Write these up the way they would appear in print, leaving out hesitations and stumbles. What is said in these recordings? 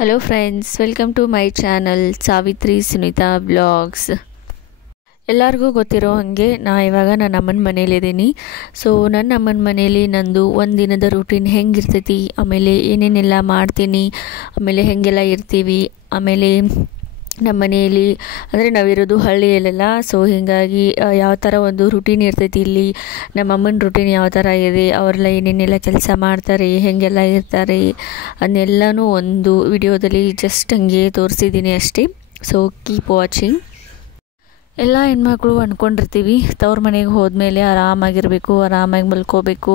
Hello friends, welcome to my channel Savitri Sunita blogs. ಎಲ್ಲರಿಗೂ ಗೊತ್ತಿರೋ ಹಾಗೆ ಇವಾಗ ನನ್ನ ಅಮ್ಮನ ಮನೇಲಿದ್ದೀನಿ. ಸೊ ನನ್ನ ಅಮ್ಮನ ಮನೇಲಿ ನಂದು ಒಂದು ದಿನದ ರೂಟೀನ್ ಹೆಂಗಿರ್ತೈತಿ, ಆಮೇಲೆ ಏನೇನೆಲ್ಲ ಮಾಡ್ತೀನಿ, ಆಮೇಲೆ ಹೆಂಗೆಲ್ಲ ಇರ್ತೀವಿ, ಆಮೇಲೆ ನಮ್ಮ ಮನೆಯಲ್ಲಿ ಅಂದರೆ ನಾವಿರೋದು ಹಳ್ಳಿಯಲ್ಲೆಲ್ಲ. ಸೊ ಹೀಗಾಗಿ ಯಾವ ಥರ ಒಂದು ರೂಟೀನ್ ಇರ್ತೈತಿ ಇಲ್ಲಿ, ನಮ್ಮ ಅಮ್ಮನ ರೂಟೀನ್ ಯಾವ ಥರ ಇದೆ, ಅವರೆಲ್ಲ ಏನೇನೆಲ್ಲ ಕೆಲಸ ಮಾಡ್ತಾರೆ, ಹೇಗೆಲ್ಲ ಇರ್ತಾರೆ ಅದನ್ನೆಲ್ಲನೂ ಒಂದು ವಿಡಿಯೋದಲ್ಲಿ ಜಸ್ಟ್ ಹಂಗೆ ತೋರಿಸಿದ್ದೀನಿ ಅಷ್ಟೇ. So keep watching. ಎಲ್ಲ ಹೆಣ್ಮಕ್ಳು ಅಂದ್ಕೊಂಡಿರ್ತೀವಿ ತವ್ರ ಮನೆಗೆ ಹೋದ್ಮೇಲೆ ಆರಾಮಾಗಿರಬೇಕು, ಆರಾಮಾಗಿ ಮಲ್ಕೋಬೇಕು,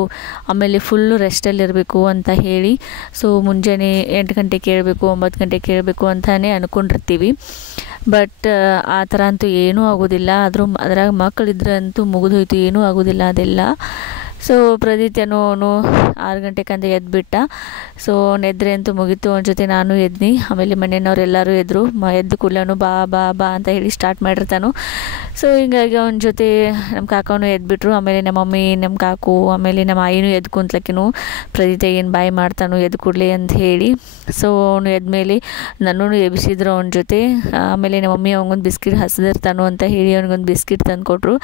ಆಮೇಲೆ ಫುಲ್ಲು ರೆಸ್ಟಲ್ಲಿರಬೇಕು ಅಂತ ಹೇಳಿ. ಸೊ ಮುಂಜಾನೆ 8 ಗಂಟೆಗೆ ಕೇಳಬೇಕು, 9 ಗಂಟೆಗೆ ಕೇಳಬೇಕು ಅಂತಲೇ ಅಂದ್ಕೊಂಡಿರ್ತೀವಿ. ಬಟ್ ಆ ಥರ ಅಂತೂ ಏನೂ ಆಗೋದಿಲ್ಲ. ಅದ್ರಾಗ ಮಕ್ಕಳಿದ್ರೆ ಅಂತೂ ಮುಗಿದೋಯ್ತು, ಏನೂ ಆಗೋದಿಲ್ಲ ಅದೆಲ್ಲ. ಸೊ ಪ್ರದೀತ್ಯನೂ ಅವನು 6 ಗಂಟೆಗಂತ ಎದ್ದುಬಿಟ್ಟ. ಸೊ ಅವ್ನು ಎದ್ರೆ ಅಂತೂ ಮುಗೀತು, ಅವನ ಜೊತೆ ನಾನು ಎದ್ನಿ. ಆಮೇಲೆ ಮನೆಯವ್ರು ಎಲ್ಲರೂ ಎದ್ರು. ಎದ್ದು ಕೂಡಲೂ ಬಾ ಬಾ ಬಾ ಅಂತ ಹೇಳಿ ಸ್ಟಾರ್ಟ್ ಮಾಡಿರ್ತಾನು. ಸೊ ಹಿಂಗಾಗಿ ಅವನ ಜೊತೆ ನಮ್ಮ ಕಾಕನೂ ಎದ್ಬಿಟ್ರು. ಆಮೇಲೆ ನಮ್ಮ ಮಮ್ಮಿ, ನಮ್ಮ ಕಾಕು, ಆಮೇಲೆ ನಮ್ಮ ಆಯಿನೂ ಎದ್ದು ಕುಂತ್ಲಕ್ಕಿನೂ ಪ್ರದೀತ್ಯ ಏನು ಬಾಯಿ ಮಾಡ್ತಾನು ಎದ್ದು ಕೂಡಲೇ ಅಂತ ಹೇಳಿ. ಸೊ ಅವನು ಎದ್ಮೇಲೆ ನನ್ನೂ ಎಬ್ಬಿಸಿದ್ರು ಅವನ ಜೊತೆ. ಆಮೇಲೆ ನಮ್ಮ ಮಮ್ಮಿ ಅವ್ನಿಗೊಂದು ಬಿಸ್ಕಿಟ್ ಹಸಿದಿರ್ತಾನು ಅಂತ ಹೇಳಿ ಅವ್ನಿಗೊಂದು ಬಿಸ್ಕಿಟ್ ತಂದು ಕೊಟ್ಟರು.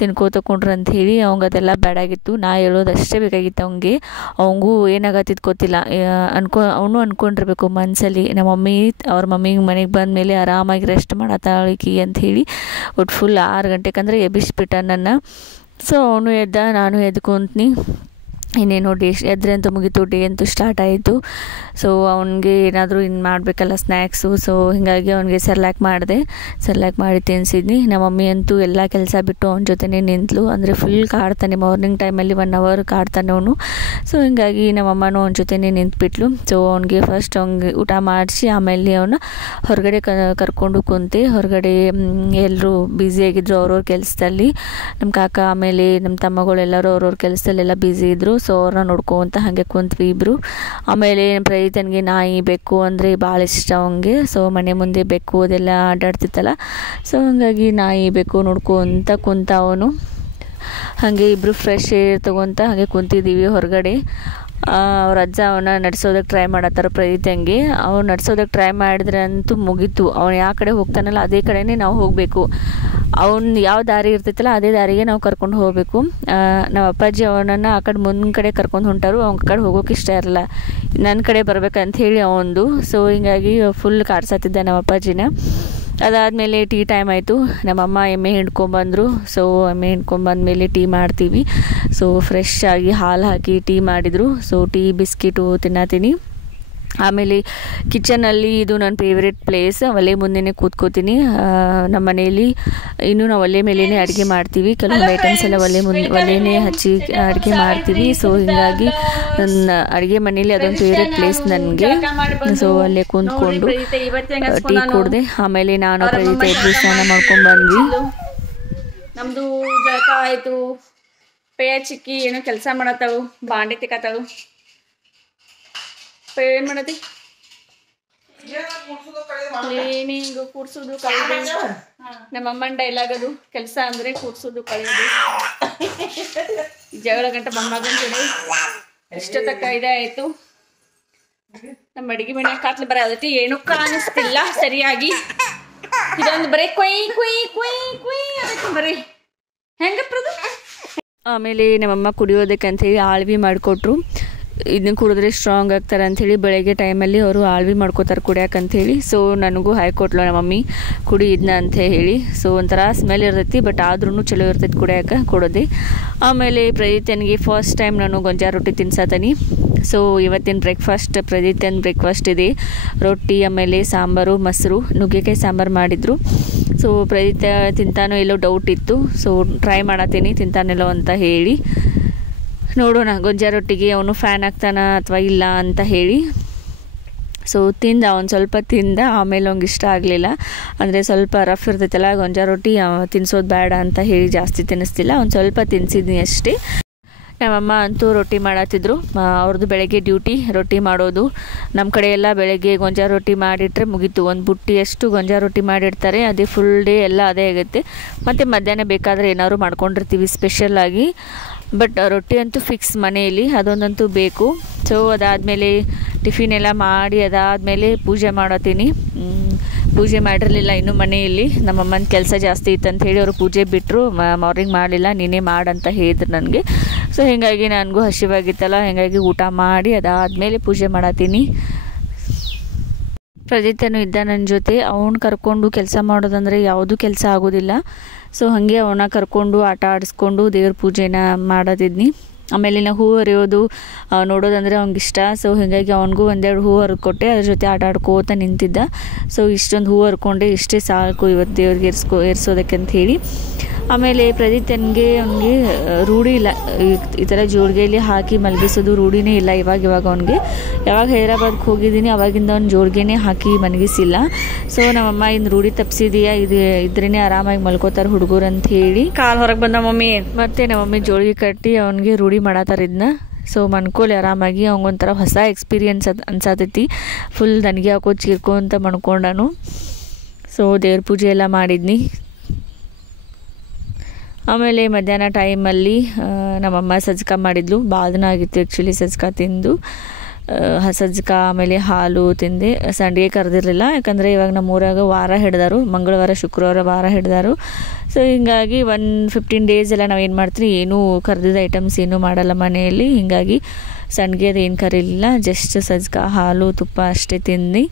ತಿನ್ಕೋತಕೊಂಡ್ರು ಅಂತ ಹೇಳಿ. ಅವಂಗದೆಲ್ಲ ಬೇಡಾಗಿತ್ತು, ನಾ ಹೇಳೋದಷ್ಟೇ ಬೇಕಾಗಿತ್ತು ಅವ್ನಿಗೆ. ಅವಂಗೂ ಏನಾಗತ್ತಿದ್ದು ಗೊತ್ತಿಲ್ಲ, ಅವನು ಅಂದ್ಕೊಂಡಿರ್ಬೇಕು ಮನಸ್ಸಲ್ಲಿ ನಮ್ಮ ಮಮ್ಮಿ ಅವ್ರ ಮಮ್ಮಿಗೆ ಮನೆಗೆ ಬಂದಮೇಲೆ ಆರಾಮಾಗಿ ರೆಸ್ಟ್ ಮಾಡತ್ತಾಳಿಕಿ ಅಂತ ಹೇಳಿ. ಒಟ್ಟು ಫುಲ್ 6 ಗಂಟೆಗಂದ್ರೆ ಎಬ್ಬಿಸ್ಬಿಟ್ಟ ನನ್ನ. ಸೊ ಅವನು ಎದ್ದ, ನಾನು ಎದ್ಕೊಂತೀನಿ. ಇನ್ನೇನು ಎದ್ರೆ ಅಂತೂ ಮುಗೀತು, ಡೇ ಅಂತೂ ಸ್ಟಾರ್ಟ್ ಆಯಿತು. ಸೊ ಅವನಿಗೆ ಏನಾದರೂ ಇನ್ನು ಮಾಡಬೇಕಲ್ಲ ಸ್ನ್ಯಾಕ್ಸು. ಸೊ ಹೀಗಾಗಿ ಅವನಿಗೆ ಸೆರ್ಲ್ಯಾಕ್ ಮಾಡಿ ತಿನ್ನಿಸಿದ್ನಿ. ನಮ್ಮ ಮಮ್ಮಿ ಅಂತೂ ಎಲ್ಲ ಕೆಲಸ ಬಿಟ್ಟು ಅವನ ಜೊತೆನೇ ನಿಂತಲು. ಅಂದರೆ ಫುಲ್ ಕಾಡ್ತಾನೆ, ಮಾರ್ನಿಂಗ್ ಟೈಮಲ್ಲಿ 1 ಅವರ್ ಕಾಡ್ತಾನೆ ಅವನು. ಸೊ ಹೀಗಾಗಿ ನಮ್ಮಮ್ಮನೂ ಅವನ ಜೊತೆನೇ ನಿಂತುಬಿಟ್ಲು. ಸೊ ಅವನಿಗೆ ಫಸ್ಟ್ ಅವ್ನಿಗೆ ಊಟ ಮಾಡಿಸಿ ಆಮೇಲೆ ಅವನ್ನ ಹೊರಗಡೆ ಕರ್ಕೊಂಡು ಕುಂತೆ. ಹೊರಗಡೆ ಎಲ್ಲರೂ ಬ್ಯುಸಿಯಾಗಿದ್ದರು ಅವ್ರವ್ರ ಕೆಲಸದಲ್ಲಿ. ನಮ್ಮ ಕಾಕ ಆಮೇಲೆ ನಮ್ಮ ತಮ್ಮಗಳೆಲ್ಲರೂ ಅವ್ರವ್ರ ಕೆಲಸದಲ್ಲೆಲ್ಲ ಬ್ಯುಸಿ ಇದ್ದರು. ಸೊ ಅವ್ರನ್ನ ನೋಡ್ಕೊಂತ ಹಾಗೆ ಕುಂತ್ವಿ ಇಬ್ಬರು. ಆಮೇಲೆ ಪ್ರದೀತನಿಗೆ ನಾಯಿ ಬೆಕ್ಕು ಅಂದರೆ ಭಾಳ ಇಷ್ಟ ಅವನಿಗೆ. ಸೊ ಮನೆ ಮುಂದೆ ಬೆಕ್ಕು ಅದೆಲ್ಲ ಆಟಾಡ್ತಿತ್ತಲ್ಲ. ಸೊ ಹಂಗಾಗಿ ನಾಯಿ ಬೆಕ್ಕು ನೋಡ್ಕೊಂತ ಕುಂತ ಅವನು. ಹಾಗೆ ಇಬ್ಬರು ಫ್ರೆಶ್ ಏರ್ ತೊಗೊತ ಹಾಗೆ ಕುಂತಿದ್ದೀವಿ ಹೊರಗಡೆ. ಅವ್ರ ಅಜ್ಜ ಅವನ್ನ ನಡ್ಸೋದಕ್ಕೆ ಟ್ರೈ ಮಾಡತ್ತಾರ ಪ್ರದೀತಂಗೆ. ಅವ್ನು ನಡ್ಸೋದಕ್ಕೆ ಟ್ರೈ ಮಾಡಿದ್ರೆ ಅಂತೂ ಮುಗೀತು. ಅವ್ನು ಯಾವ ಕಡೆ ಹೋಗ್ತಾನಲ್ಲ ಅದೇ ಕಡೆನೇ ನಾವು ಹೋಗಬೇಕು. ಅವ್ನು ಯಾವ ದಾರಿ ಇರ್ತೈತಲ್ಲ ಅದೇ ದಾರಿಗೆ ನಾವು ಕರ್ಕೊಂಡು ಹೋಗಬೇಕು. ನಮ್ಮ ಅಪ್ಪಾಜಿ ಅವನನ್ನು ಆ ಕಡೆ ಮುಂದಿನ ಕಡೆ ಕರ್ಕೊಂಡು ಹೊಂಟಾರು. ಅವ್ನ ಕಡೆ ಹೋಗೋಕೆ ಇಷ್ಟ ಇರಲ್ಲ, ನನ್ನ ಕಡೆ ಬರ್ಬೇಕಂತ ಹೇಳಿ ಅವನದು. ಸೊ ಹಿಂಗಾಗಿ ಫುಲ್ ಕಾಡ್ಸತ್ತಿದ್ದ ನಮ್ಮ ಅಪ್ಪಾಜಿನ. ಅದಾದಮೇಲೆ ಟೀ ಟೈಮ್ ಆಯಿತು. ನಮ್ಮಮ್ಮ ಎಮ್ಮೆ ಹಿಂಡ್ಕೊಂಬಂದರು. ಸೊ ಎಮ್ಮೆ ಹಿಂಡ್ಕೊಂಬಂದ್ಮೇಲೆ ಟೀ ಮಾಡ್ತೀವಿ. ಸೊ ಫ್ರೆಶ್ ಆಗಿ ಹಾಲು ಹಾಕಿ ಟೀ ಮಾಡಿದರು. ಸೊ ಟೀ ಬಿಸ್ಕಿಟು ತಿನ್ನತೀನಿ. ಆಮೇಲೆ ಕಿಚನಲ್ಲಿ ಇದು ನನ್ನ ಫೇವ್ರೆಟ್ ಪ್ಲೇಸ್. ಒಲೆ ಮುಂದೆನೇ ಕೂತ್ಕೋತೀನಿ. ನಮ್ಮ ಮನೆಯಲ್ಲಿ ಇನ್ನೂ ನಾವು ಒಲೆ ಮೇಲೇ ಅಡುಗೆ ಮಾಡ್ತೀವಿ. ಕೆಲವೊಂದು ಐಟಮ್ಸ್ ಎಲ್ಲ ಒಲೆನೇ ಹಚ್ಚಿ ಅಡುಗೆ ಮಾಡ್ತೀವಿ. ಸೊ ಹೀಗಾಗಿ ನನ್ನ ಅಡುಗೆ ಮನೇಲಿ ಅದೊಂದು ಫೇವ್ರೆಟ್ ಪ್ಲೇಸ್ ನನಗೆ. ಸೊ ಅಲ್ಲೇ ಕೂತ್ಕೊಂಡು ಟೀ ಕುಡಿದೆ. ಆಮೇಲೆ ನಾನು ಪ್ರದೀತ ಎದ್ದು ಸ್ನಾನ ಮಾಡ್ಕೊಂಡ್ಬಂದ್ವಿ. ನಮ್ಮದು ಜಳಕ ಆಯಿತು. ಪೇಯ ಚಿಕ್ಕಿ ಏನೋ ಕೆಲಸ ಮಾಡತ್ತಾಳು, ಬಾಂಡೆ ತಿಕ್ಕತ್ತಾಳು. ಏನು ಮಾಡತಿ? ಕ್ಲೀನಿಂಗು, ಕೂಡ್ಸೋದು ಕಳೆಯೋದು. ನಮ್ಮ ಅಮ್ಮನ ಡೈಲಾಗ್ ಅದು, ಕೆಲಸ ಅಂದರೆ ಕೂಡ್ಸೋದು ಕಳೆಯೋದು. ಜಗಳ ಗಂಟೆ ಮೊಮ್ಮಗನ ಜೊತೆ ಎಷ್ಟೊತ್ತಕ್ಕ ಇದೇ ಆಯಿತು. ನಮ್ಮ ಅಡುಗೆ ಮನೆಯಾಗ ಕಾತ್ಲು ಬರೋದೈತಿ, ಏನೂ ಕಾಣಿಸ್ತಿಲ್ಲ ಸರಿಯಾಗಿ. ಇದೊಂದು ಬರೀ ಕೊಯ್ ಕೊಯ್ ಕೊಯ್ ಕೊಯ್ ಅದಕ್ಕೆ ಬರೀ ಹೆಂಗಪ್ರದು. ಆಮೇಲೆ ನಮ್ಮಮ್ಮ ಕುಡಿಯೋದಕ್ಕಂತ ಹೇಳಿ ಆಳ್ವಿ ಮಾಡಿಕೊಟ್ರು. ಇದನ್ನ ಕುಡಿದ್ರೆ ಸ್ಟ್ರಾಂಗ್ ಆಗ್ತಾರೆ ಅಂಥೇಳಿ ಬೆಳಗ್ಗೆ ಟೈಮಲ್ಲಿ ಅವರು ಆಳ್ವಿ ಮಾಡ್ಕೋತಾರೆ ಕುಡಿಯೋಕ್ಕಂಥೇಳಿ. ಸೊ ನನಗೂ ಹಾಕೊಟ್ಲು ನಮ್ಮ ಮಮ್ಮಿ, ಕುಡಿ ಇದನ್ನ ಅಂತ ಹೇಳಿ. ಸೊ ಒಂಥರ ಸ್ಮೆಲ್ ಇರ್ತೈತಿ, ಬಟ್ ಆದ್ರೂ ಚಲೋ ಇರ್ತೈತಿ ಕುಡಿಯೋಕೆ ಕೊಡೋದೆ. ಆಮೇಲೆ ಪ್ರದೀತನಿಗೆ ಫಸ್ಟ್ ಟೈಮ್ ನಾನು ಗೊಂಜಾಳ ರೊಟ್ಟಿ ತಿನ್ಸತೀನಿ. ಸೊ ಇವತ್ತಿನ ಪ್ರದೀತನ ಬ್ರೇಕ್ಫಾಸ್ಟ್ ಇದೆ ರೊಟ್ಟಿ, ಆಮೇಲೆ ಸಾಂಬಾರು, ಮೊಸರು, ನುಗ್ಗೆಕಾಯಿ ಸಾಂಬಾರು ಮಾಡಿದರು. ಸೊ ಪ್ರದೀತ ತಿಂತಾನೋ ಎಲ್ಲೋ ಡೌಟ್ ಇತ್ತು. ಸೊ ಟ್ರೈ ಮಾಡತ್ತೀನಿ ತಿಂತಾನೆಲ್ಲೋ ಅಂತ ಹೇಳಿ. ನೋಡೋಣ ಗೊಂಜಾಳ ರೊಟ್ಟಿಗೆ ಅವನು ಫ್ಯಾನ್ ಆಗ್ತಾನ ಅಥವಾ ಇಲ್ಲ ಅಂತ ಹೇಳಿ. ಸೊ ಅವ್ನು ಸ್ವಲ್ಪ ತಿಂದ. ಆಮೇಲೆ ಅವ್ನಿಗೆ ಇಷ್ಟ ಆಗಲಿಲ್ಲ. ಅಂದರೆ ಸ್ವಲ್ಪ ರಫ್ ಇರ್ತೈತಲ್ಲ ಗೊಂಜಾಳ ರೊಟ್ಟಿ, ತಿನ್ನಿಸೋದು ಬೇಡ ಅಂತ ಹೇಳಿ ಜಾಸ್ತಿ ತಿನ್ನಿಸ್ತಿಲ್ಲ. ಅವ್ನು ಸ್ವಲ್ಪ ತಿನ್ನಿಸಿದ್ನಿ ಅಷ್ಟೇ. ನಮ್ಮಮ್ಮ ಅಂತೂ ರೊಟ್ಟಿ ಮಾಡತ್ತಿದ್ರು. ಅವ್ರದ್ದು ಬೆಳಗ್ಗೆ ಡ್ಯೂಟಿ ರೊಟ್ಟಿ ಮಾಡೋದು. ನಮ್ಮ ಕಡೆ ಎಲ್ಲ ಬೆಳಗ್ಗೆ ಗೊಂಜಾಳ ರೊಟ್ಟಿ ಮಾಡಿಟ್ರೆ ಮುಗೀತು. ಒಂದು ಬುಟ್ಟಿಯಷ್ಟು ಗೊಂಜಾಳ ರೊಟ್ಟಿ ಮಾಡಿರ್ತಾರೆ. ಅದೇ ಫುಲ್ ಡೇ ಎಲ್ಲ ಅದೇ ಆಗುತ್ತೆ. ಮತ್ತು ಮಧ್ಯಾಹ್ನ ಬೇಕಾದರೆ ಏನಾದ್ರು ಮಾಡ್ಕೊಂಡಿರ್ತೀವಿ ಸ್ಪೆಷಲ್ಲಾಗಿ. ಬಟ್ ರೊಟ್ಟಿ ಅಂತೂ ಫಿಕ್ಸ್ ಮನೆಯಲ್ಲಿ, ಅದೊಂದಂತೂ ಬೇಕು. ಸೊ ಅದಾದಮೇಲೆ ಟಿಫಿನ್ ಎಲ್ಲ ಮಾಡಿ ಅದಾದಮೇಲೆ ಪೂಜೆ ಮಾಡತ್ತೀನಿ. ಪೂಜೆ ಮಾಡಿರಲಿಲ್ಲ ಇನ್ನು ಮನೆಯಲ್ಲಿ, ನಮ್ಮಮ್ಮನ ಕೆಲಸ ಜಾಸ್ತಿ ಇತ್ತಂತ ಹೇಳಿ ಅವರು ಪೂಜೆ ಬಿಟ್ಟರು, ಮಾರ್ನಿಂಗ್ ಮಾಡಲಿಲ್ಲ, ನೀನೇ ಮಾಡಂತ ಹೇಳಿದ್ರು ನನಗೆ. ಸೊ ಹೀಗಾಗಿ ನನಗೂ ಹಸಿವಾಗಿತ್ತಲ್ಲ, ಹೀಗಾಗಿ ಊಟ ಮಾಡಿ ಅದಾದಮೇಲೆ ಪೂಜೆ ಮಾಡತ್ತೀನಿ. ಪ್ರಜಿತನು ಇದ್ದ ನನ್ನ ಜೊತೆ, ಅವನು ಕರ್ಕೊಂಡು ಕೆಲಸ ಮಾಡೋದಂದರೆ ಯಾವುದೂ ಕೆಲಸ ಆಗೋದಿಲ್ಲ. ಸೊ ಹಾಗೆ ಅವನ ಕರ್ಕೊಂಡು ಆಟ ಆಡಿಸ್ಕೊಂಡು ದೇವ್ರ ಪೂಜೆನ ಮಾಡೋದಿದ್ನಿ. ಆಮೇಲೆ ನಾವು ಹೂ ಹರಿಯೋದು ನೋಡೋದಂದರೆ ಅವ್ನಿಗೆ ಇಷ್ಟ. ಸೊ ಹೀಗಾಗಿ ಅವನಿಗೂ ಒಂದೆರಡು ಹೂ ಹರ್ಕೊಟ್ಟೆ, ಅದ್ರ ಜೊತೆ ಆಟ ಆಡ್ಕೋತ ನಿಂತಿದ್ದ. ಸೊ ಇಷ್ಟೊಂದು ಹೂ ಹರ್ಕೊಂಡೆ, ಇಷ್ಟೇ ಸಾಕು ಇವತ್ತು ದೇವ್ರಿಗೆ ಏರ್ಸೋದಕ್ಕೆ ಅಂತ ಹೇಳಿ. ಆಮೇಲೆ ಪ್ರದೀಪ್ತನಿಗೆ ಅವನಿಗೆ ರೂಢಿ ಇಲ್ಲ, ಈ ಥರ ಜೋಳಿಗೆಯಲ್ಲಿ ಹಾಕಿ ಮಲಗಿಸೋದು ರೂಢಿನೇ ಇಲ್ಲ ಇವಾಗ ಅವನಿಗೆ. ಯಾವಾಗ ಹೈದರಾಬಾದ್ಗೆ ಹೋಗಿದ್ದೀನಿ ಅವಾಗಿಂದ ಅವ್ನು ಜೋಳಿಗೆನೇ ಹಾಕಿ ಮಲಗಿಸಿಲ್ಲ. ಸೊ ನಮ್ಮಮ್ಮ ಇನ್ನು ರೂಢಿ ತಪ್ಪಿಸಿದೀಯಾ, ಇದ್ರೇ ಆರಾಮಾಗಿ ಮಲ್ಕೋತಾರೆ ಹುಡುಗರು ಅಂತ ಹೇಳಿ ಕಾಲು ಹೊರಗೆ ಬಂದ ಮಮ್ಮಿ. ಮತ್ತೆ ನಮ್ಮಮ್ಮಿ ಜೋಳಿಗೆ ಕಟ್ಟಿ ಅವನಿಗೆ ರೂಢಿ ಮಾಡತ್ತಾರ ಇದನ್ನ. ಸೊ ಮನ್ಕೊಳ್ಳಿ ಆರಾಮಾಗಿ, ಅವಂಗೊಂಥರ ಹೊಸ ಎಕ್ಸ್ಪೀರಿಯನ್ಸ್ ಅನ್ಸತೈತಿ. ಫುಲ್ ದನಿಗೆ ಹಾಕೋ ಚೀರ್ಕೊ ಅಂತ ಮಣ್ಕೊಂಡನು. ಸೊ ದೇವ್ರ ಪೂಜೆ ಎಲ್ಲ ಮಾಡಿದ್ನಿ. ಆಮೇಲೆ ಮಧ್ಯಾಹ್ನ ಟೈಮಲ್ಲಿ ನಮ್ಮಮ್ಮ ಸಜ್ಕ ಮಾಡಿದ್ಲು. ಭಾಳ ದಿನ ಆಗಿತ್ತು ಆ್ಯಕ್ಚುಲಿ ಸಜ್ಕ ತಿಂದು. ಸಜ್ಕ ಆಮೇಲೆ ಹಾಲು ತಿಂದೆ. ಸಂಡಿಗೆ ಕರೆದಿರಲಿಲ್ಲ, ಯಾಕಂದರೆ ಇವಾಗ ನಮ್ಮೂರಾಗ ವಾರ ಹಿಡ್ದಾರು, ಮಂಗಳವಾರ ಶುಕ್ರವಾರ ವಾರ ಹಿಡ್ದಾರು. ಸೊ ಹೀಗಾಗಿ 15 ಡೇಸ್ ಎಲ್ಲ ನಾವು ಏನು ಮಾಡ್ತೀವಿ, ಏನೂ ಕರೆದಿದ್ದ ಐಟಮ್ಸ್ ಏನೂ ಮಾಡಲ್ಲ ಮನೆಯಲ್ಲಿ. ಹೀಗಾಗಿ ಸಂಡಿಗೆ ಅದು ಏನು ಕರೀಲಿಲ್ಲ, ಜಸ್ಟ್ ಸಜ್ಕ ಹಾಲು ತುಪ್ಪ ಅಷ್ಟೇ ತಿಂದು.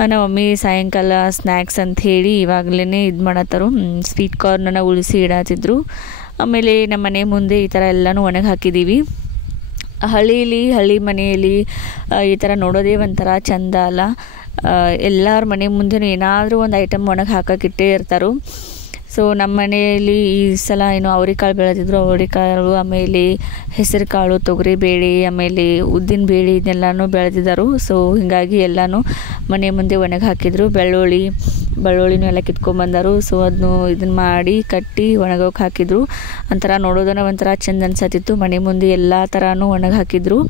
ನಮ್ಮ ಮಮ್ಮಿ ಸಾಯಂಕಾಲ ಸ್ನ್ಯಾಕ್ಸ್ ಅಂತ ಹೇಳಿ ಇವಾಗಲೇ ಇದು ಮಾಡತ್ತಾರು, ಸ್ವೀಟ್ ಕಾರ್ನನ್ನು ಉಳಿಸಿ ಇಡತ್ತಿದ್ರು. ಆಮೇಲೆ ನಮ್ಮ ಮನೆ ಮುಂದೆ ಈ ಥರ ಎಲ್ಲನೂ ಒಣಗಿ ಹಾಕಿದ್ದೀವಿ. ಹಳ್ಳಿ ಮನೆಯಲ್ಲಿ ಈ ಥರ ನೋಡೋದೇ ಒಂಥರ ಚಂದ ಅಲ್ಲ. ಎಲ್ಲರ ಮನೆ ಮುಂದೆನೂ ಏನಾದರೂ ಒಂದು ಐಟಮ್ ಒಣಗಿ ಹಾಕೋಕ್ಕಿಟ್ಟೇ ಇರ್ತಾರೆ. ಸೊ ನಮ್ಮ ಮನೆಯಲ್ಲಿ ಈ ಸಲ ಏನೋ ಅವರೆಕಾಳು ಬೆಳೆದಿದ್ರು, ಅವರೆಕಾಳು ಆಮೇಲೆ ಹೆಸರು ಕಾಳು, ತೊಗರಿ ಬೇಳೆ, ಆಮೇಲೆ ಉದ್ದಿನ ಬೇಳೆ ಇದನ್ನೆಲ್ಲನೂ ಬೆಳೆದಿದ್ದರು. ಸೊ ಹೀಗಾಗಿ ಎಲ್ಲನೂ ಮನೆ ಮುಂದೆ ಒಣಗಿ ಹಾಕಿದ್ರು. ಬೆಳ್ಳುಳ್ಳಿನೂ ಎಲ್ಲ ಕಿತ್ಕೊಂಡ್ಬಂದರು. ಸೊ ಇದನ್ನು ಮಾಡಿ ಕಟ್ಟಿ ಒಣಗೋಕೆ ಹಾಕಿದ್ರು. ಒಂಥರ ನೋಡೋದನ್ನ ಒಂಥರ ಚೆಂದ ಅನ್ಸತ್ತಿತ್ತು. ಮನೆ ಮುಂದೆ ಎಲ್ಲ ಥರನೂ ಒಣಗಿ ಹಾಕಿದ್ರು.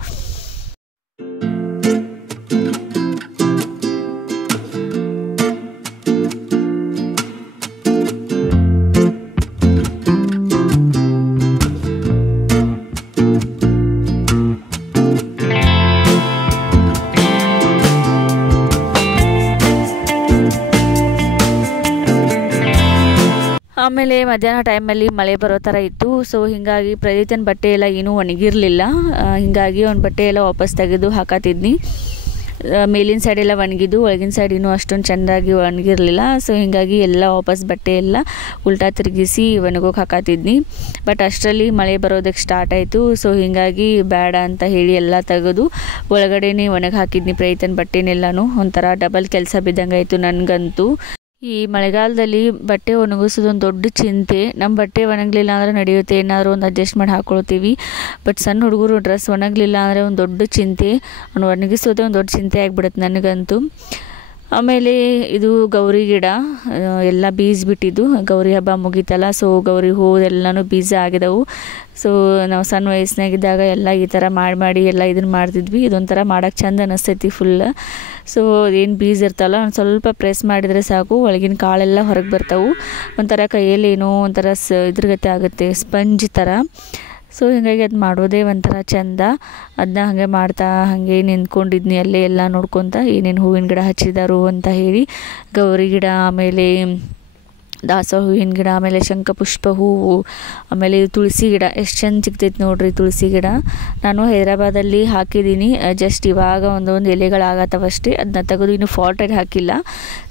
ಆಮೇಲೆ ಮಧ್ಯಾಹ್ನ ಟೈಮಲ್ಲಿ ಮಳೆ ಬರೋ ಥರ ಇತ್ತು. ಸೊ ಹೀಗಾಗಿ ಪ್ರದೀಪ್ತನ ಬಟ್ಟೆ ಎಲ್ಲ ಏನೂ ಒಣಗಿರಲಿಲ್ಲ. ಹೀಗಾಗಿ ಅವ್ನ ಬಟ್ಟೆ ಎಲ್ಲ ವಾಪಸ್ ತೆಗೆದು ಹಾಕತ್ತಿದ್ನಿ. ಮೇಲಿನ ಸೈಡ್ ಎಲ್ಲ ಒಣಗಿದ್ದು, ಒಳಗಿನ ಸೈಡ್ ಇನ್ನೂ ಅಷ್ಟೊಂದು ಚೆಂದಾಗಿ ಒಣಗಿರಲಿಲ್ಲ. ಸೊ ಹೀಗಾಗಿ ಎಲ್ಲ ವಾಪಸ್ ಬಟ್ಟೆ ಎಲ್ಲ ಉಲ್ಟಾ ತಿರುಗಿಸಿ ಒಣಗೋಕೆ ಹಾಕತ್ತಿದ್ನಿ. ಬಟ್ ಅಷ್ಟರಲ್ಲಿ ಮಳೆ ಬರೋದಕ್ಕೆ ಸ್ಟಾರ್ಟ್ ಆಯಿತು. ಸೊ ಹೀಗಾಗಿ ಬೇಡ ಅಂತ ಹೇಳಿ ಎಲ್ಲ ತೆಗೆದು ಒಳಗಡೆನೇ ಒಣಗಿ ಹಾಕಿದ್ನಿ ಪ್ರದೀಪ್ತನ ಬಟ್ಟೆನೆಲ್ಲನೂ. ಒಂಥರ ಡಬಲ್ ಕೆಲಸ ಬಿದ್ದಂಗೆ ಆಯಿತು ನನಗಂತೂ. ಈ ಮಳೆಗಾಲದಲ್ಲಿ ಬಟ್ಟೆ ಒಣಗಿಸೋದು ಒಂದು ದೊಡ್ಡ ಚಿಂತೆ. ನಮ್ಮ ಬಟ್ಟೆ ಒಣಗಲಿಲ್ಲ ಅಂದರೆ ನಡೆಯುತ್ತೆ, ಏನಾದರೂ ಒಂದು ಅಡ್ಜಸ್ಟ್ ಮಾಡಿ ಹಾಕ್ಕೊಳ್ತೀವಿ. ಬಟ್ ಸಣ್ಣ ಹುಡುಗರು ಡ್ರೆಸ್ ಒಣಗಲಿಲ್ಲ ಅಂದರೆ ಒಂದು ದೊಡ್ಡ ಚಿಂತೆ, ಅವ್ನು ಒಣಗಿಸೋದೇ ಒಂದು ದೊಡ್ಡ ಚಿಂತೆ ಆಗಿಬಿಡುತ್ತೆ ನನಗಂತೂ. ಆಮೇಲೆ ಇದು ಗೌರಿ ಗಿಡ ಎಲ್ಲ ಬೀಜ ಬಿಟ್ಟಿದ್ದು, ಗೌರಿ ಹಬ್ಬ ಮುಗೀತಲ್ಲ. ಸೊ ಗೌರಿ ಹೂ ಎಲ್ಲನೂ ಬೀಜ ಆಗಿದವು. ಸೊ ನಾವು ಸಣ್ಣ ವಯಸ್ಸಿನಾಗಿದ್ದಾಗ ಎಲ್ಲ ಈ ಥರ ಮಾಡಿ ಎಲ್ಲ ಇದನ್ನು ಮಾಡ್ತಿದ್ವಿ. ಇದೊಂಥರ ಮಾಡೋಕ್ಕೆ ಚೆಂದ ಅನ್ನಿಸ್ತೈತಿ ಫುಲ್. ಸೊ ಏನು ಬೀಜ ಇರ್ತಲ್ಲ, ಒಂದು ಸ್ವಲ್ಪ ಪ್ರೆಸ್ ಮಾಡಿದರೆ ಸಾಕು, ಒಳಗಿನ ಕಾಳೆಲ್ಲ ಹೊರಗೆ ಬರ್ತಾವೆ. ಒಂಥರ ಕೈಯಲ್ಲಿ ಏನೋ ಒಂಥರ ಇದ್ರಗತೆ ಆಗುತ್ತೆ, ಸ್ಪಂಜ್ ಥರ. ಸೊ ಹೀಗಾಗಿ ಅದು ಮಾಡೋದೇ ಒಂಥರ ಚೆಂದ. ಅದನ್ನ ಹಾಗೆ ಮಾಡ್ತಾ ಹಾಗೆ ನಿಂತ್ಕೊಂಡಿದ್ನಿ ಅಲ್ಲೇ ಎಲ್ಲ ನೋಡ್ಕೊತ ಏನೇನು ಹೂವಿನ ಗಿಡ ಹಚ್ಚಿದಾರು ಅಂತ ಹೇಳಿ. ಗೌರಿ ಗಿಡ, ಆಮೇಲೆ ದಾಸವಾಳ ಹೂವಿನ ಗಿಡ, ಆಮೇಲೆ ಶಂಖಪುಷ್ಪ ಹೂವು, ಆಮೇಲೆ ತುಳಸಿ ಗಿಡ ಎಷ್ಟು ಚೆಂದ ಸಿಗ್ತೈತೆ ನೋಡ್ರಿ ತುಳಸಿ ಗಿಡ. ನಾನು ಹೈದರಾಬಾದಲ್ಲಿ ಹಾಕಿದ್ದೀನಿ, ಜಸ್ಟ್ ಇವಾಗ ಒಂದೊಂದು ಎಲೆಗಳಾಗತ್ತವಷ್ಟೇ. ಅದನ್ನ ತೆಗೆದು ಇನ್ನೂ ಫಾಟಲ್ಲಿ ಹಾಕಿಲ್ಲ.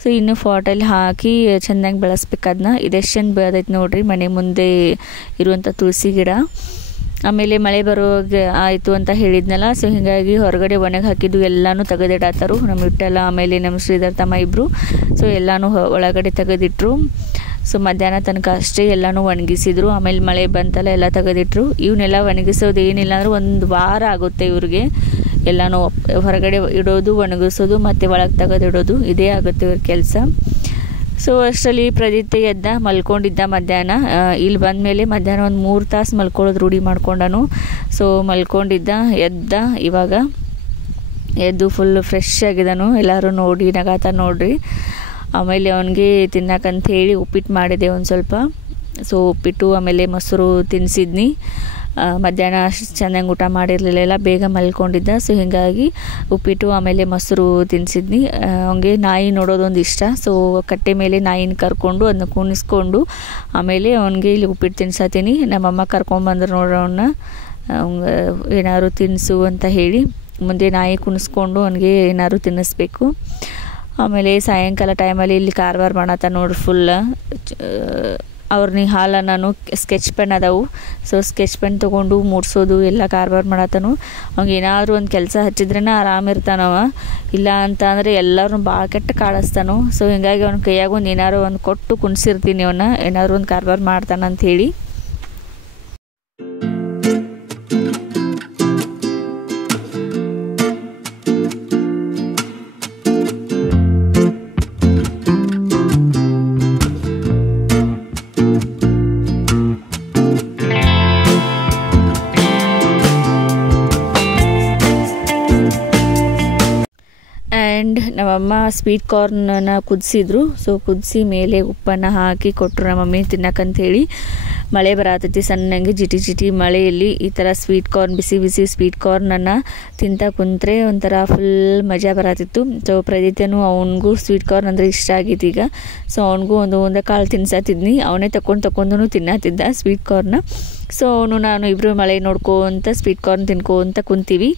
ಸೊ ಇನ್ನೂ ಫಾಟಲ್ಲಿ ಹಾಕಿ ಚೆಂದಾಗಿ ಬೆಳೆಸ್ಬೇಕು ಅದನ್ನ. ಇದೆಷ್ಟು ಚೆಂದ ಬೆಳೆದೈತೆ ನೋಡ್ರಿ ಮನೆ ಮುಂದೆ ಇರುವಂಥ ತುಳಸಿ ಗಿಡ. ಆಮೇಲೆ ಮಳೆ ಬರೋಗೆ ಆಯಿತು ಅಂತ ಹೇಳಿದ್ನಲ್ಲ. ಸೊ ಹೀಗಾಗಿ ಹೊರಗಡೆ ಒಣಗಿ ಹಾಕಿದ್ದು ಎಲ್ಲನೂ ತೆಗೆದಿಡತ್ತಾರು ನಮ್ಮ ಇಟ್ಟೆಲ್ಲ, ಆಮೇಲೆ ನಮ್ಮ ಶ್ರೀಧರ್ ತಮ್ಮ ಇಬ್ಬರು. ಸೊ ಎಲ್ಲನೂ ಒಳಗಡೆ ತೆಗೆದಿಟ್ರು. ಸೊ ಮಧ್ಯಾಹ್ನ ತನಕ ಅಷ್ಟೇ ಎಲ್ಲನೂ ಒಣಗಿಸಿದ್ರು. ಆಮೇಲೆ ಮಳೆ ಬಂತಲ್ಲ ಎಲ್ಲ ತೆಗೆದಿಟ್ರು. ಇವನ್ನೆಲ್ಲ ಒಣಗಿಸೋದು ಏನಿಲ್ಲ ಅಂದ್ರೆ 1 ವಾರ ಆಗುತ್ತೆ ಇವ್ರಿಗೆ. ಎಲ್ಲನೂ ಹೊರಗಡೆ ಇಡೋದು, ಒಣಗಿಸೋದು, ಮತ್ತು ಒಳಗೆ ತೆಗೆದಿಡೋದು, ಇದೇ ಆಗುತ್ತೆ ಇವ್ರ ಕೆಲಸ. ಸೊ ಅಷ್ಟರಲ್ಲಿ ಪ್ರದೀಪ್ ಎದ್ದ, ಮಲ್ಕೊಂಡಿದ್ದ ಮಧ್ಯಾಹ್ನ. ಇಲ್ಲಿ ಬಂದಮೇಲೆ ಮಧ್ಯಾಹ್ನ ಒಂದು 3 ತಾಸು ಮಲ್ಕೊಳ್ಳೋದು ರೂಢಿ ಮಾಡ್ಕೊಂಡನು. ಸೊ ಮಲ್ಕೊಂಡಿದ್ದ, ಇವಾಗ ಎದ್ದು ಫುಲ್ ಫ್ರೆಶ್ ಆಗಿದನು. ಎಲ್ಲರೂ ನೋಡಿ ನಗಾತ ನೋಡ್ರಿ. ಆಮೇಲೆ ಅವನಿಗೆ ತಿನ್ನಕ್ಕಂತ ಹೇಳಿ ಉಪ್ಪಿಟ್ಟು ಮಾಡಿದೆ ಒಂದು ಸ್ವಲ್ಪ. ಸೊ ಉಪ್ಪಿಟ್ಟು ಆಮೇಲೆ ಮೊಸರು ತಿನ್ನಿಸಿದ್ನಿ. ಮಧ್ಯಾಹ್ನ ಅಷ್ಟು ಚೆನ್ನಾಗಿ ಊಟ ಮಾಡಿರಲಿಲ್ಲ, ಬೇಗ ಮಲ್ಕೊಂಡಿದ್ದ. ಸೊ ಹೀಗಾಗಿ ಉಪ್ಪಿಟ್ಟು ಆಮೇಲೆ ಮೊಸರು ತಿನ್ನಿಸಿದ್ನಿ. ಅವನಿಗೆ ನಾಯಿ ನೋಡೋದೊಂದು ಇಷ್ಟ. ಸೊ ಕಟ್ಟೆ ಮೇಲೆ ನಾಯಿನ ಕರ್ಕೊಂಡು ಅದನ್ನ ಕುಣಿಸ್ಕೊಂಡು ಆಮೇಲೆ ಅವನಿಗೆ ಇಲ್ಲಿ ಉಪ್ಪಿಟ್ಟು ತಿನ್ಸತ್ತೀನಿ. ನಮ್ಮಮ್ಮ ಕರ್ಕೊಂಬಂದ್ರೆ ನೋಡೋಣ ಅವ್ಗೆ ಏನಾದ್ರು ತಿನ್ನಿಸು ಅಂತ ಹೇಳಿ ಮುಂದೆ ನಾಯಿ ಕುಣಿಸ್ಕೊಂಡು ಅವನಿಗೆ ಏನಾದ್ರು ತಿನ್ನಿಸ್ಬೇಕು. ಆಮೇಲೆ ಸಾಯಂಕಾಲ ಟೈಮಲ್ಲಿ ಇಲ್ಲಿ ಕಾರವಾರ ಮಾಡತ್ತ ನೋಡ್ರಿ ಫುಲ್ ಅವ್ರನ್ನ ಹಾಲ ನಾನು ಸ್ಕೆಚ್ ಪೆನ್ ಅದಾವು. ಸೊ ಸ್ಕೆಚ್ ಪೆನ್ ತೊಗೊಂಡು ಮೂಡ್ಸೋದು ಎಲ್ಲ ಕಾರವಾರ ಮಾಡತ್ತನು. ಅವ್ನಿಗೆ ಏನಾದರೂ ಒಂದು ಕೆಲಸ ಹಚ್ಚಿದ್ರೇ ಆರಾಮಿರ್ತಾನವ, ಇಲ್ಲ ಅಂತ ಅಂದರೆ ಎಲ್ಲರೂ ಭಾಳ ಕೆಟ್ಟ ಕಾಡಿಸ್ತಾನು. ಸೊ ಹೀಗಾಗಿ ಅವ್ನ ಕೈಯಾಗ ಒಂದು ಏನಾರು ಒಂದು ಕೊಟ್ಟು ಕುಣಿಸಿರ್ತೀನಿ, ಅವನ್ನ ಏನಾದ್ರು ಒಂದು ಕಾರವಾರ ಮಾಡ್ತಾನಂಥೇಳಿ. ಆ್ಯಂಡ್ ನಮ್ಮಮ್ಮ ಸ್ವೀಟ್ ಕಾರ್ನನ್ನು ಕುದಿಸಿದ್ರು. ಸೊ ಕುದಿಸಿ ಮೇಲೆ ಉಪ್ಪನ್ನು ಹಾಕಿ ಕೊಟ್ಟರು ನಮ್ಮ ಮಮ್ಮಿ ತಿನ್ನಕ್ಕಂಥೇಳಿ. ಮಳೆ ಬರತೈತಿ ಸಣ್ಣಂಗೆ ಜಿಟಿ ಜಿಟಿ ಮಳೆಯಲ್ಲಿ ಈ ಥರ ಸ್ವೀಟ್ ಕಾರ್ನ್ ಬಿಸಿ ಬಿಸಿ ಸ್ವೀಟ್ ಕಾರ್ನನ್ನು ತಿಂತ ಕುಂತ್ರೆ ಒಂಥರ ಫುಲ್ ಮಜಾ ಬರತ್ತಿತ್ತು. ಸೊ ಪ್ರದೀತನು ಅವನಿಗೂ ಸ್ವೀಟ್ ಕಾರ್ನ್ ಅಂದರೆ ಇಷ್ಟ ಆಗಿತ್ತು ಈಗ. ಸೊ ಅವನಿಗೂ ಒಂದು ಕಾಳು ತಿನ್ಸತ್ತಿದ್ನಿ, ಅವನೇ ತಗೊಂಡು ತಿನ್ನತ್ತಿದ್ದ ಸ್ವೀಟ್ ಕಾರ್ನ. ಸೊ ಅವನು ನಾನು ಇಬ್ಬರು ಮಳೆ ನೋಡ್ಕೊಂತ ಸ್ವೀಟ್ ಕಾರ್ನ್ ತಿನ್ಕೊಂತ ಕುಂತೀವಿ.